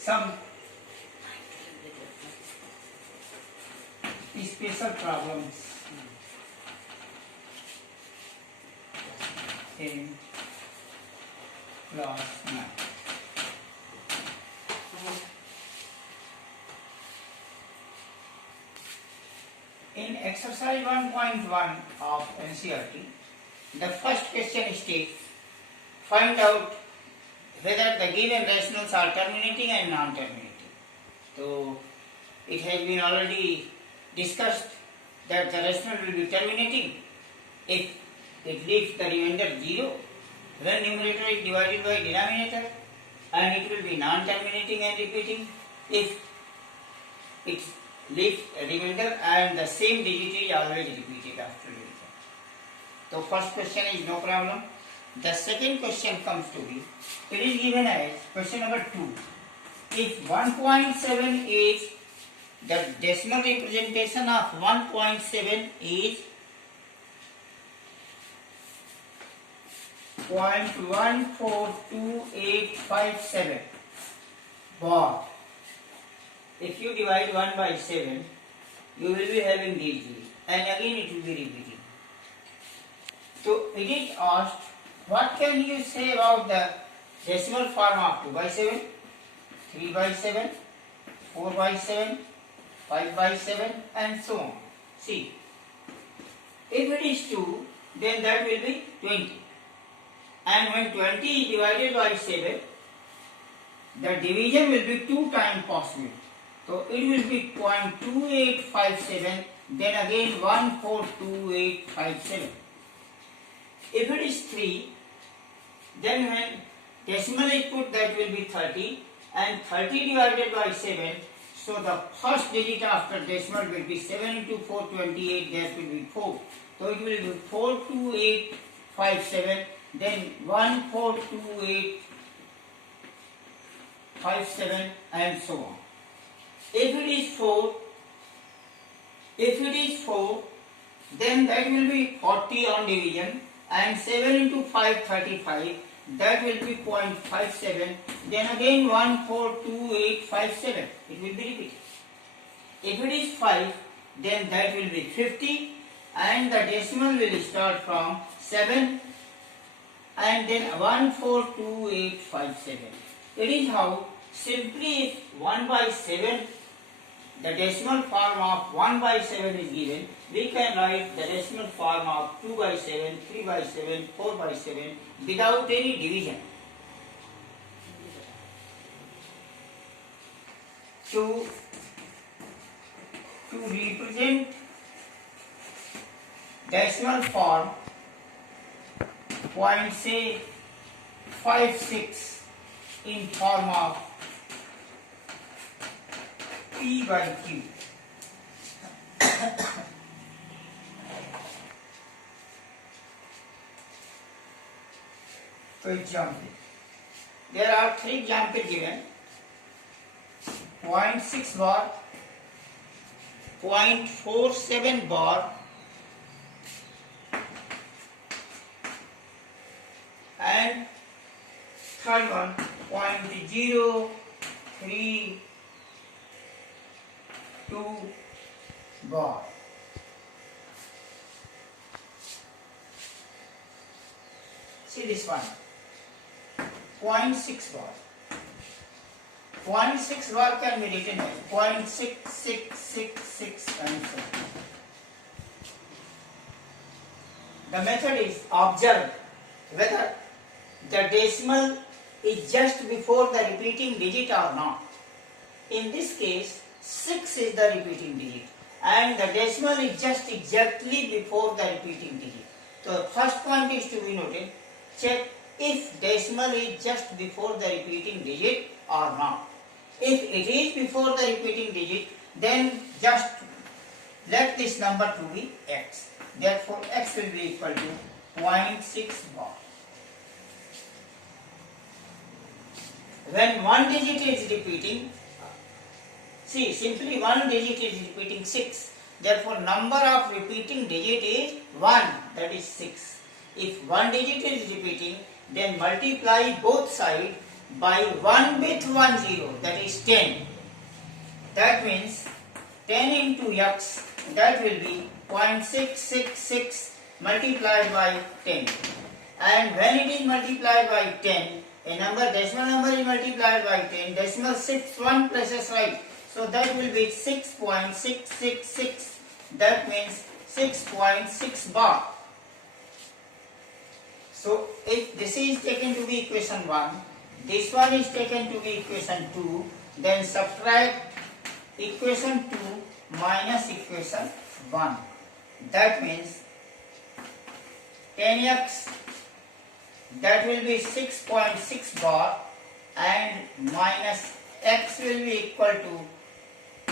some special problems in class 9. In exercise 1.1 of NCERT, the first question states, find out whether the given rationals are terminating and non-terminating. So, it has been already discussed that the rational will be terminating if it leaves the remainder 0 when numerator is divided by denominator, and it will be non-terminating and repeating if it leaves a remainder and the same digit is always repeated after division. So first question is no problem. The second question comes to be, it is given as question number 2. If 1.7 is the decimal representation of 1.7 is 0.142857 bar. If you divide 1 by 7, you will be having these digits, and again it will be repeating. So it is asked, what can you say about the decimal form of 2 by 7, 3 by 7, 4 by 7, 5 by 7 and so on. See, if it is 2, then that will be 20. And when 20 is divided by 7, the division will be 2 times possible. So it will be 0.2857, then again 142857. If it is 3, then when decimal is put, that will be 30, and 30 divided by 7, so the first digit after decimal will be 7 into 428, that will be 4. So it will be 42857, then 142857 and so on. If it is 4, then that will be 40 on division, and 7 into 5, 35, that will be 0.57, then again 142857, it will be repeated. If it is 5, then that will be 50, and the decimal will start from 7 and then 142857. It is how simply if 1 by 7, the decimal form of 1 by 7 is given, we can write the decimal form of 2 by 7, 3 by 7, 4 by 7 without any division. To represent decimal form, point say 56 in form of P by Q. For example, there are 3 examples given: 0.6 bar, 0.47 bar, and third one 0.032 bar. See this one, 0.6 bar. 0.6 bar can be written as 0.6666 and so on. The method is observe whether the decimal is just before the repeating digit or not. In this case, 6 is the repeating digit and the decimal is just exactly before the repeating digit. So the first point is to be noted, check if decimal is just before the repeating digit or not. If it is before the repeating digit, then just let this number to be x. Therefore, x will be equal to 0.6 bar. When one digit is repeating, see, simply one digit is repeating 6. Therefore, number of repeating digit is 1, that is 6. If one digit is repeating, then multiply both sides by 1 with 1 0, that is 10. That means 10 into x, that will be 0.666 multiplied by 10. And when it is multiplied by 10, a number, decimal number is multiplied by 10, decimal shifts one places right. So that will be 6.666. That means 6.6 bar. So if this is taken to be equation 1, this one is taken to be equation 2, then subtract equation 2 minus equation 1. That means 10x, that will be 6.6 bar, and minus x will be equal to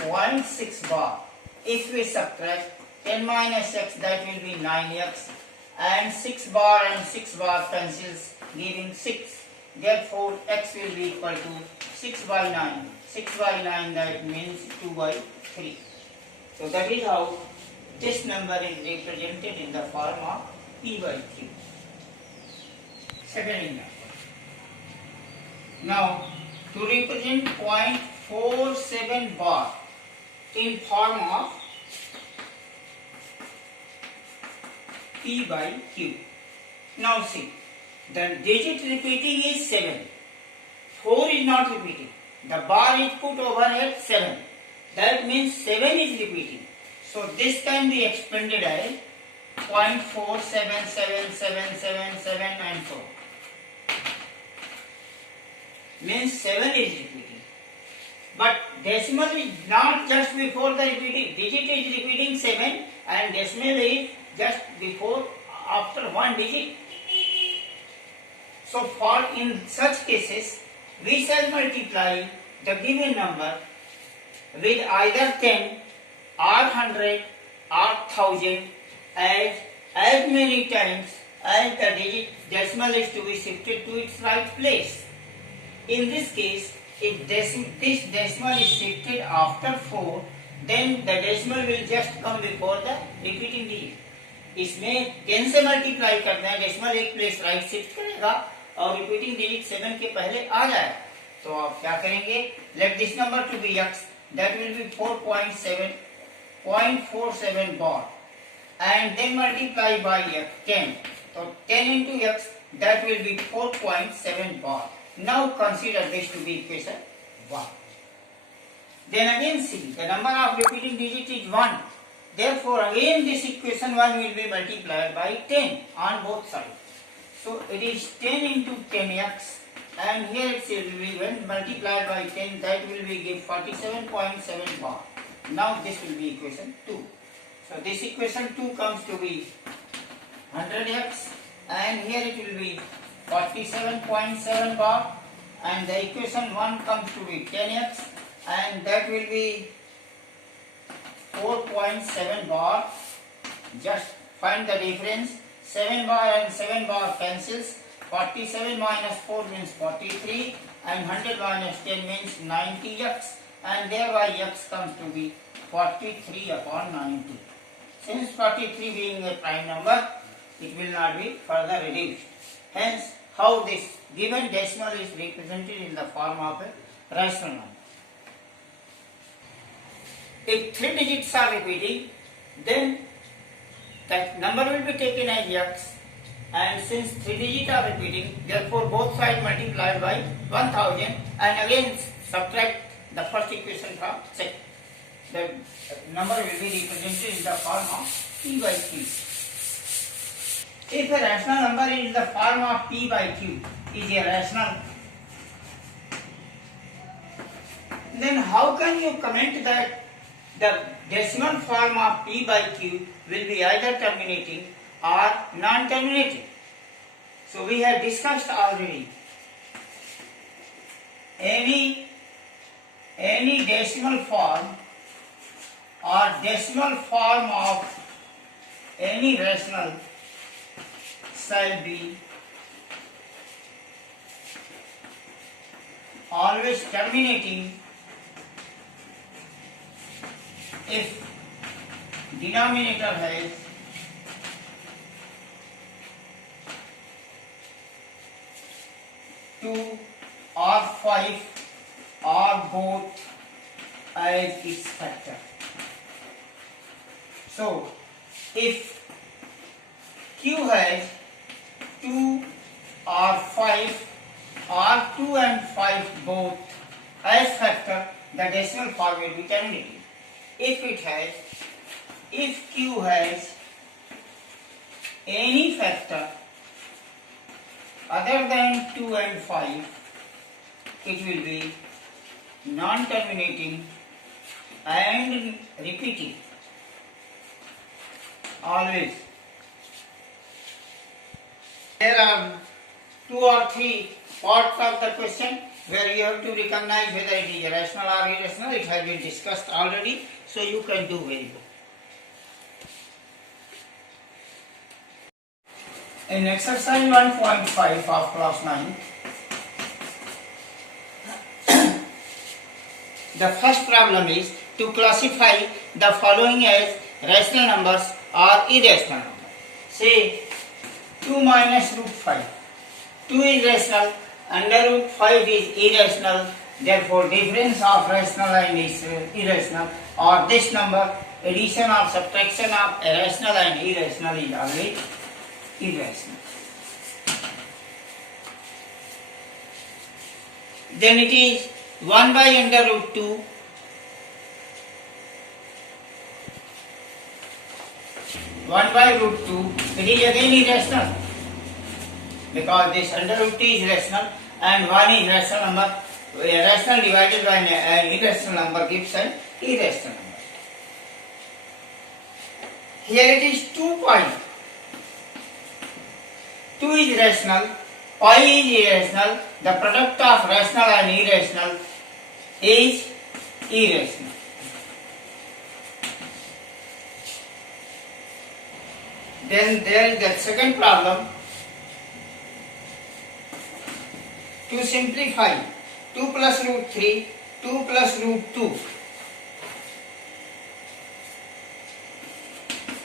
0.6 bar. If we subtract 10 minus x, that will be 9x, and 6 bar and 6 bar cancels, giving 6. Therefore x will be equal to 6 by 9. 6 by 9, that means 2 by 3. So that is how this number is represented in the form of p by q. Second example. Now to represent 0.47 bar in form of p by q. Now see, the digit repeating is 7. 4 is not repeating. The bar is put over at 7. That means 7 is repeating. So this can be expanded as 0.477777 and so on. Means 7 is repeating. But decimal is not just before the repeating. Digit is repeating 7 and decimal is just before, after one digit. So for in such cases, we shall multiply the given number with either 10 or 100 or 1000 as many times as the digit decimal is to be shifted to its right place. In this case, if this decimal is shifted after 4, then the decimal will just come before the repeating digit. इसमें 10 से multiply करना है, decimal एक place right shift करेगा और repeating digit 7 के पहले आ जाएगा. तो आप क्या करेंगे? Let this number to be x, that will be 4.47 bar, and then multiply by 10. So 10 into x, that will be 4.7 bar. Now consider this to be equation 1. Then again see, the number of repeating digit is 1. Therefore again this equation 1 will be multiplied by 10 on both sides. So it is 10 into 10x, and here it will be, when multiplied by 10, that will be give 47.7 bar. Now this will be equation 2. So this equation 2 comes to be 100x, and here it will be 47.7 bar, and the equation 1 comes to be 10x, and that will be 4.7 bar. Just find the difference. 7 bar and 7 bar cancels. 47 minus 4 means 43, and 100 minus 10 means 90x, and thereby x comes to be 43 upon 90. Since 43 being a prime number, it will not be further reduced. Hence, how this given decimal is represented in the form of a rational number. If 3 digits are repeating, then that number will be taken as x, and since 3 digits are repeating, therefore both sides multiplied by 1000, and again subtract the first equation from second. The number will be represented in the form of p by q. If a rational number is the form of p by q is a rational, then how can you comment that the decimal form of p by q will be either terminating or non-terminating? So we have discussed already. Any decimal form or decimal form of any rational shall be always terminating if denominator has two or 5 or both as its factor. So, if Q has 2 or 5 or 2 and 5 both as factor, the decimal form will be 10 degree. If Q has any factor other than 2 and 5, it will be non-terminating and repeating. Always. There are 2 or 3 parts of the question where you have to recognize whether it is rational or irrational. It has been discussed already, so you can do very good. In exercise 1.5 of class 9, the first problem is to classify the following as rational numbers or irrational numbers. Say 2 minus root 5. 2 is rational, under root 5 is irrational, therefore difference of rational and is irrational, or this number addition or subtraction of rational and irrational is always irrational. Then it is 1 by under root 2 1 by root 2, it is again irrational because this under root 2 is rational and 1 is rational number. A rational divided by an irrational number gives an irrational number. Here it is 2 pi. 2 is rational, pi is irrational, the product of rational and irrational is irrational. Then there is the second problem. To simplify, 2 plus root 3, 2 plus root 2,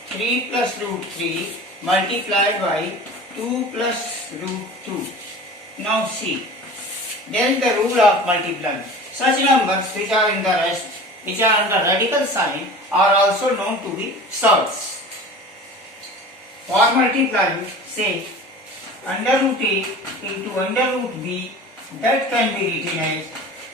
3 plus root 3 multiplied by 2 plus root 2. Now see, there is the rule of multiplying. Such numbers which are in the rest, which are under radical sign, are also known to be surds. For multiplying, say under root a into under root b, that can be written as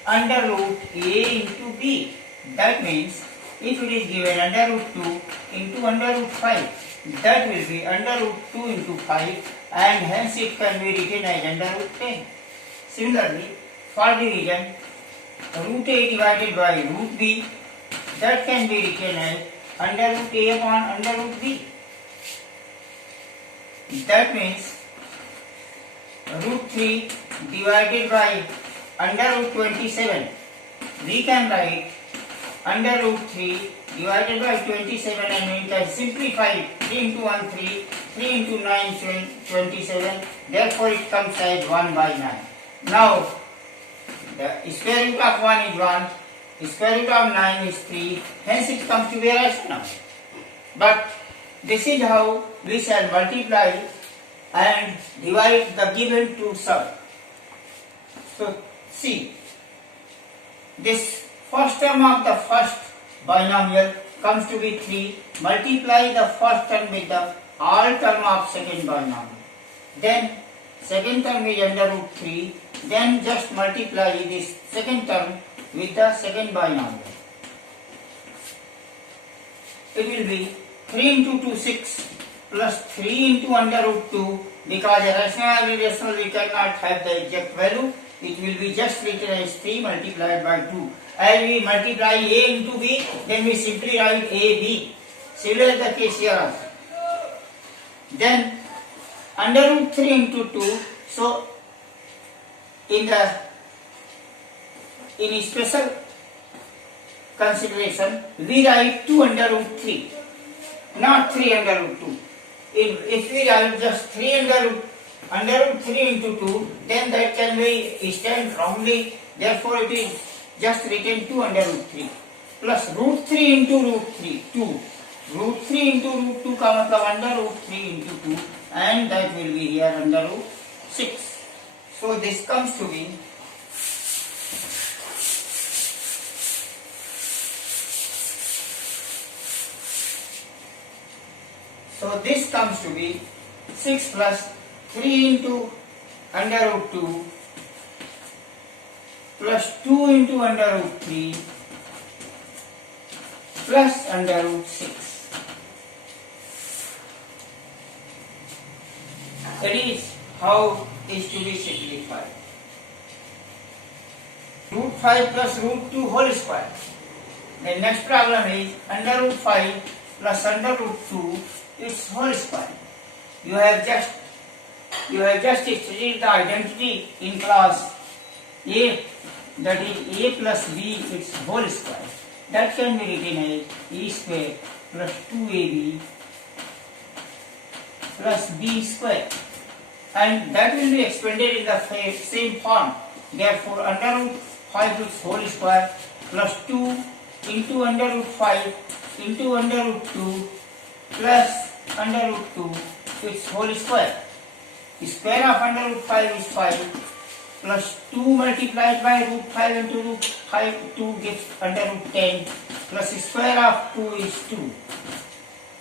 under root a into b. That means if it is given under root 2 into under root 5, that will be under root 2 into 5, and hence it can be written as under root 10. Similarly, for division, root a divided by root b, that can be written as under root a upon under root b. That means root 3 divided by under root 27. We can write under root 3 divided by 27, and we can simplify 3 into 1 3, 3 into 9 27. Therefore it comes as 1 by 9. Now the square root of 1 is 1, square root of 9 is 3, hence it comes to be a rational number. But this is how we shall multiply and divide the given two sum. So see, this first term of the first binomial comes to be 3. Multiply the first term with the all term of second binomial. Then second term is under root 3. Then just multiply this second term with the second binomial. It will be 3 into 2 6 plus 3 into under root 2. Because a rational and irrational we cannot have the exact value, it will be just written as 3 multiplied by 2. As we multiply a into b, then we simply write ab. Similar the case here also. Then under root 3 into 2, so in special consideration, we write 2 under root 3, not 3 under root 2. If we write just 3 under root 3 into 2, then that can be stand wrongly. Therefore, it is just written 2 under root 3 plus root 3 into root 3, 2. Root 3 into root 2 का मतलब under root 3 into 2, and that will be here under root 6. So this comes to be So this comes to be 6 plus 3 into under root 2 plus 2 into under root 3 plus under root 6. That is how is to be simplified. Root 5 plus root 2 whole square. The next problem is under root 5 plus under root 2 its whole square. You have just studied the identity in class A, that is A plus B its whole square. That can be written as A square plus 2AB plus B square, and that will be expanded in the same form. Therefore, under root 5 its whole square plus 2 into under root 5 into under root 2 plus under root 2 its whole square. The square of under root 5 is 5 plus 2 multiplied by root 5 into root 5, 2 gives under root 10 plus the square of 2 is 2.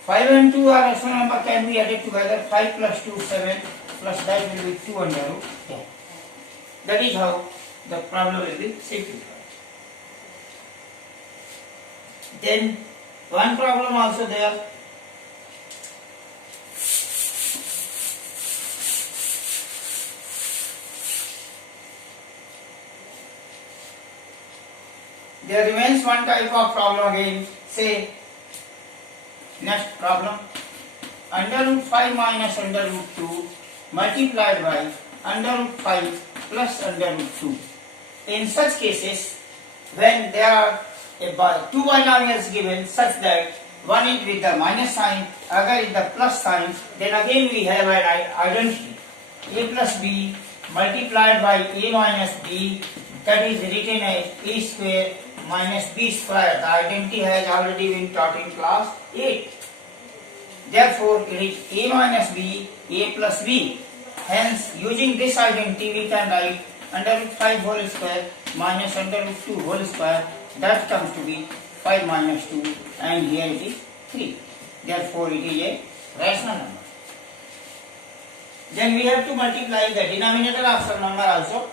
5 and 2 are rational number, can be added together. 5 plus 2 7 plus that will be 2 under root 10. That is how the problem will be simplified. Then one problem also there. There remains one type of problem again. Say, next problem, under root 5 minus under root 2 multiplied by under root 5 plus under root 2. In such cases, when there are two binomials given such that one is with the minus sign, other is the plus sign, then again we have an identity. A plus B multiplied by A minus B, that is written as A square minus B square. The identity has already been taught in class 8. Therefore, it is A minus B, A plus B. Hence, using this identity, we can write under root 5 whole square minus under root 2 whole square. That comes to be 5 minus 2, and here it is 3. Therefore, it is a rational number. Then we have to multiply the denominator of some number also.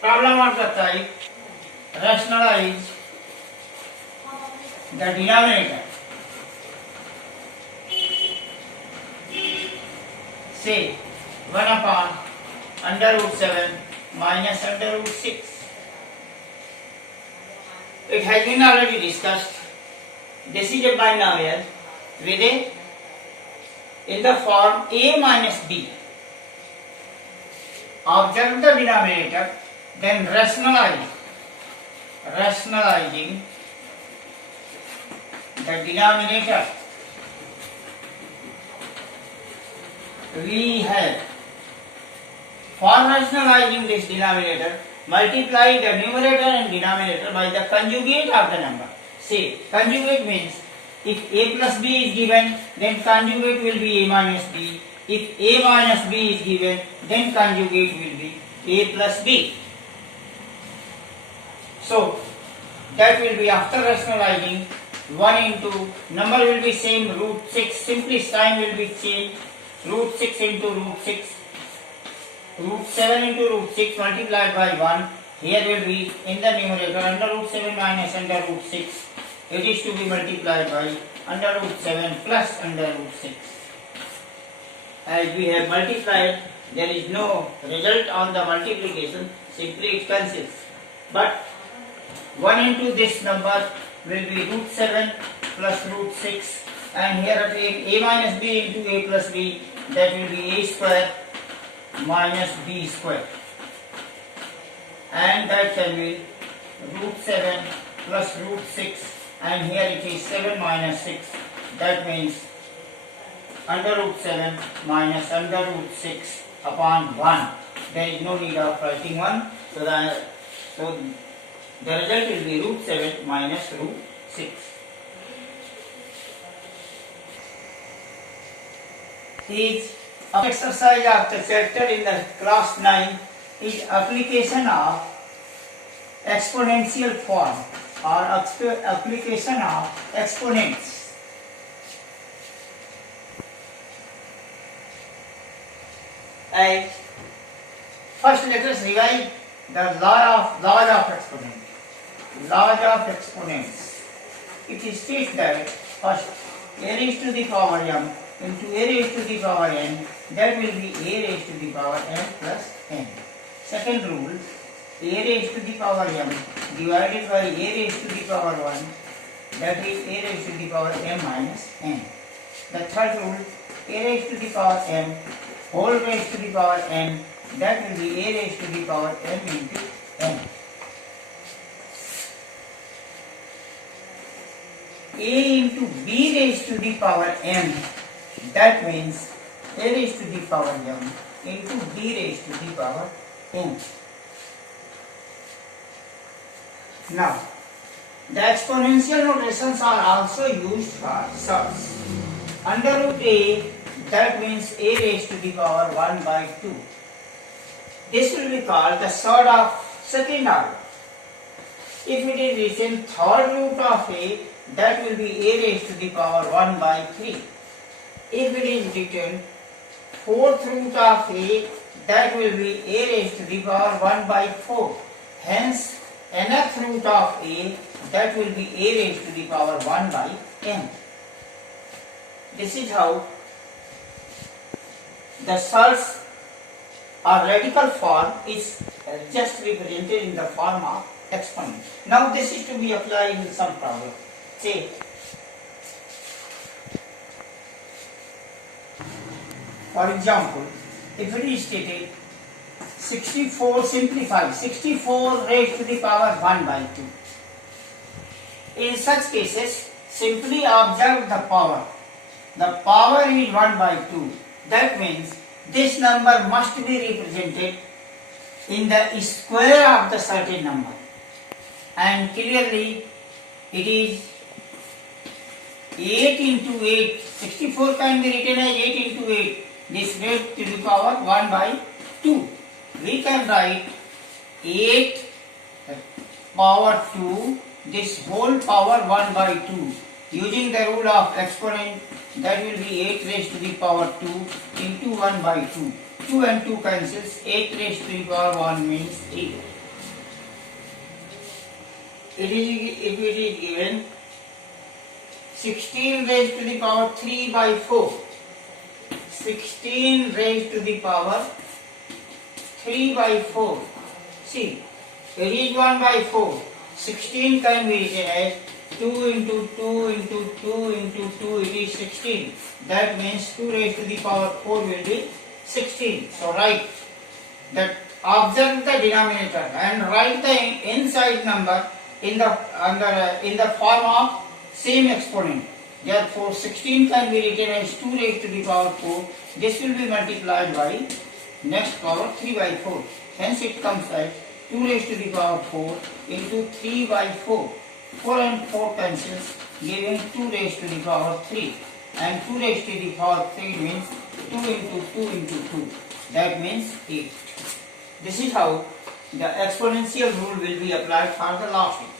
Problem of the type rationalize the denominator. Say 1 upon under root 7 minus under root 6. It has been already discussed. This is a binomial with a in the form A minus B. Observe the denominator, then rationalizing the denominator. We have, for rationalizing this denominator, multiply the numerator and denominator by the conjugate of the number. Say, conjugate means if A plus B is given, then conjugate will be A minus B. If A minus B is given, then conjugate will be A plus B. So, that will be after rationalizing 1 into, number will be same, root 6, simply sign will be changed, root 6 into root 6, root 7 into root 6 multiplied by 1, here will be in the numerator under root 7 minus under root 6, it is to be multiplied by under root 7 plus under root 6. As we have multiplied, there is no result on the multiplication, simply it consists. But 1 into this number will be root 7 plus root 6, and here A minus B into A plus B, that will be A square minus B square, and that can be root 7 plus root 6, and here it is 7 minus 6, that means under root 7 minus under root 6 upon 1. There is no need of writing 1, so the result will be root 7 minus root 6. Is exercise of the chapter in the class 9 is application of exponential form. or application of exponents. And first let us revise the laws of exponent. Laws of exponents. It states that first a raised to the power m into a raised to the power n, that will be a raised to the power m plus n. Second rule, a raised to the power m divided by a raised to the power 1, that is a raised to the power m minus n. The third rule, a raised to the power m whole raised to the power n, that will be a raised to the power m into n. A into b raised to the power m, that means a raised to the power m into b raised to the power n. Now, the exponential notations are also used for surds. Under root a, that means a raised to the power 1 by 2. This will be called the surd of second order. If it is written third root of a, that will be a raised to the power 1 by 3. If it is written fourth root of a, that will be a raised to the power 1 by 4. Hence, nth root of a, that will be a raised to the power 1 by n. This is how the surds or radical form is just represented in the form of exponent. Now this is to be applied in some problem. Say, for example, if it is stated 64 simplified, 64 raised to the power 1 by 2. In such cases, simply observe the power. The power is 1 by 2. That means this number must be represented in the square of the certain number. And clearly, it is 8 into 8. 64 can be written as 8 into 8. This raised to the power 1 by 2. We can write 8 power 2, this whole power 1 by 2. Using the rule of exponent, that will be 8 raised to the power 2 into 1 by 2. 2 and 2 cancels, 8 raised to the power 1 means 8. If it is given 16 raised to the power 3 by 4. 16 raised to the power 3 by 4. See, it is 1 by 4. 16 can be written as 2 into 2 into 2 into 2, it is 16. That means 2 raised to the power 4 will be 16. So write that, observe the denominator and write the inside number in the form of same exponent. Therefore 16 can be written as 2 raised to the power 4. This will be multiplied by next power 3 by 4. Hence it comes as 2 raised to the power 4 into 3 by 4. 4 and 4 cancels, giving 2 raised to the power 3. And 2 raised to the power 3 means 2 into 2 into 2. That means 8. This is how the exponential rule will be applied for the last one.